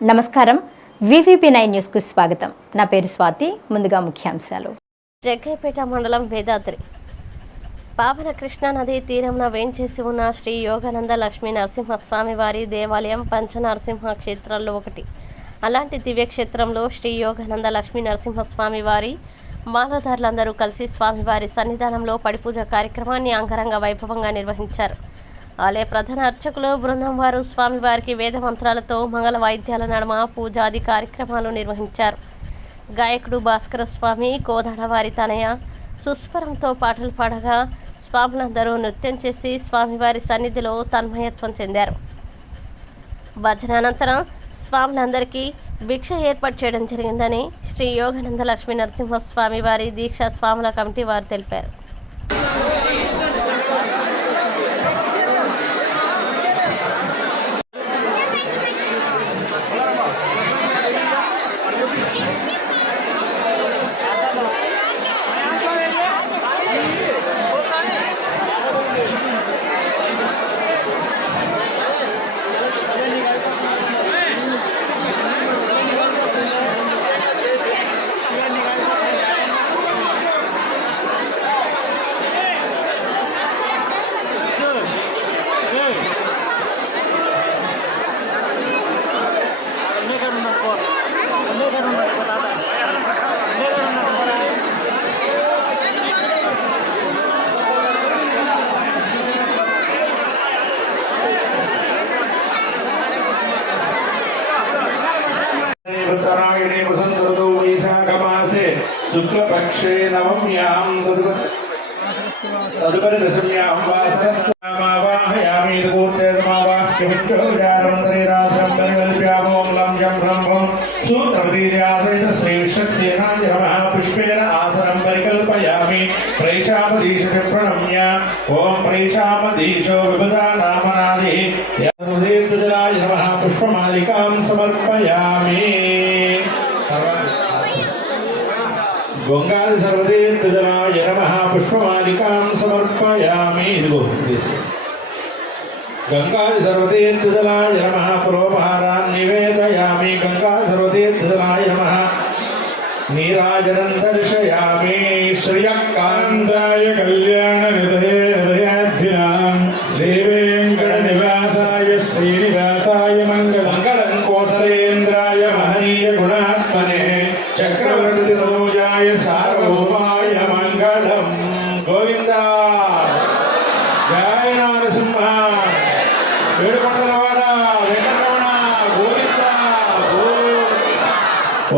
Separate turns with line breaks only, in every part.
నమస్కారం. VVP nine న్యూస్కు స్వాగతం. నా పేరు స్వాతి ముందుగా ముఖ్యాంశాలు.
జగ్గైపేట మండలం వేదాద్రి. పావన కృష్ణా నది తీరంన వేంచేసి ఉన్న శ్రీ యోగానంద లక్ష్మీ నరసింహస్వామి వారి దేవాలయం పంచనరసింహ క్షేత్రాల్లో ఒకటి. అలాంటి దివ్యక్షేత్రంలో శ్రీ యోగానంద లక్ష్మీ నరసింహస్వామి వారి మాలధారులందరూ కలిసి స్వామివారి సన్నిధానంలో పడిపూజ కార్యక్రమాన్ని అంగరంగ వైభవంగా నిర్వహించారు. ఆలయ ప్రధాన అర్చకులు బృందం వారు స్వామివారికి వేద మంత్రాలతో మంగళ వాయిద్యాల నడుమ పూజాది కార్యక్రమాలు నిర్వహించారు. గాయకుడు భాస్కర స్వామి కోదాడవారి తనయ సుస్వరంతో పాటలు పాడగా స్వాములందరూ నృత్యం చేసి స్వామివారి సన్నిధిలో తన్మయత్వం చెందారు. భజన అనంతరం స్వాములందరికీ భిక్ష ఏర్పాటు చేయడం జరిగిందని శ్రీ యోగానంద లక్ష్మీ నరసింహస్వామి వారి దీక్షా స్వాముల కమిటీ వారు తెలిపారు.
शुक्लपक्षे नवम्यां तदु- तदुपरि दशम्यां वासरस्तामावाहयामि श्रीविष्णुसेनाञ्जनमः पुष्पेण परिकल्पयामि प्रणम्य ॐ प्रैषामधीशो विभुधा नामनादिः। नमः पुष्पमालिकां समर्पयामि। గంగాది సర్వతీర్థజలాయ నమ పుష్పమాలికాం సమర్పయామి. ఇదిగో గంగాది సర్వతీర్థజలాయ నమ పురోపహారాన్ని నివేదయామి. గంగా సర్వతీర్థజలాయ నమ నీరాజనం దర్శయామి శ్రియకాంతాయ కళ్యాణ నిధే హృదయాధ్యాం శ్రీ వెంకట నివాసాయ శ్రీనివాసాయ మంగళం. గోవింద. జయ నరసింహ. ఏడుకొండలవాడ వెంకటరమణ గోవింద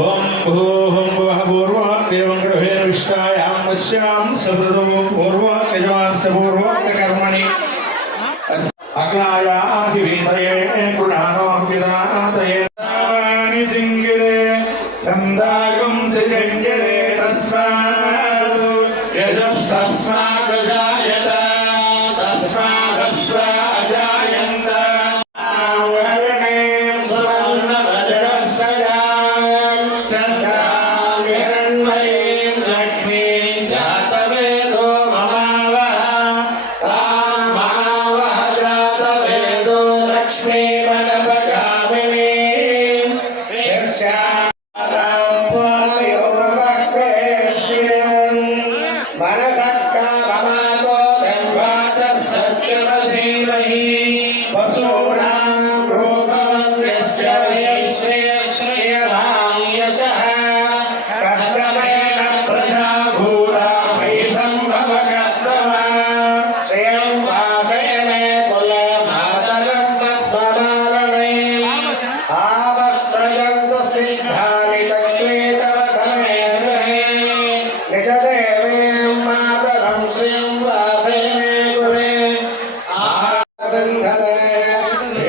ఓం భూహం పూర్వ భువః పూర్వాదేవం గృహేణ విష్టాయాం వశ్యాం సదదో పూర్వాకజమాస్య పూర్వాకర్మణి అగ్నాయాహివీతయే గుణానోహితాతయే నామాని జింగిరే సందాగం సిజంగిరే తస్మాద్ యజస్తస్మాద్ జాయత తస్మాదస్వ అజాయంత. ఆవరణే సువర్ణరజస్సయాం శ్రద్ధాం హిరణ్మయీం లక్ష్మీం జాతవేదో మమావ తాం మహావహ జాతవేదో లక్ష్మీమనపగామినీం యస్యాం ధన్వాతస్సస్యమసీమహి పశూనాం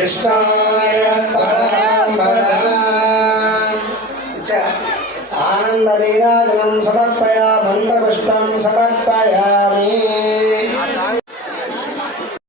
కృష్ణాయ ఆనంద నీరాజనం సమర్పయా మంత్రపుష్పం సమర్పయామి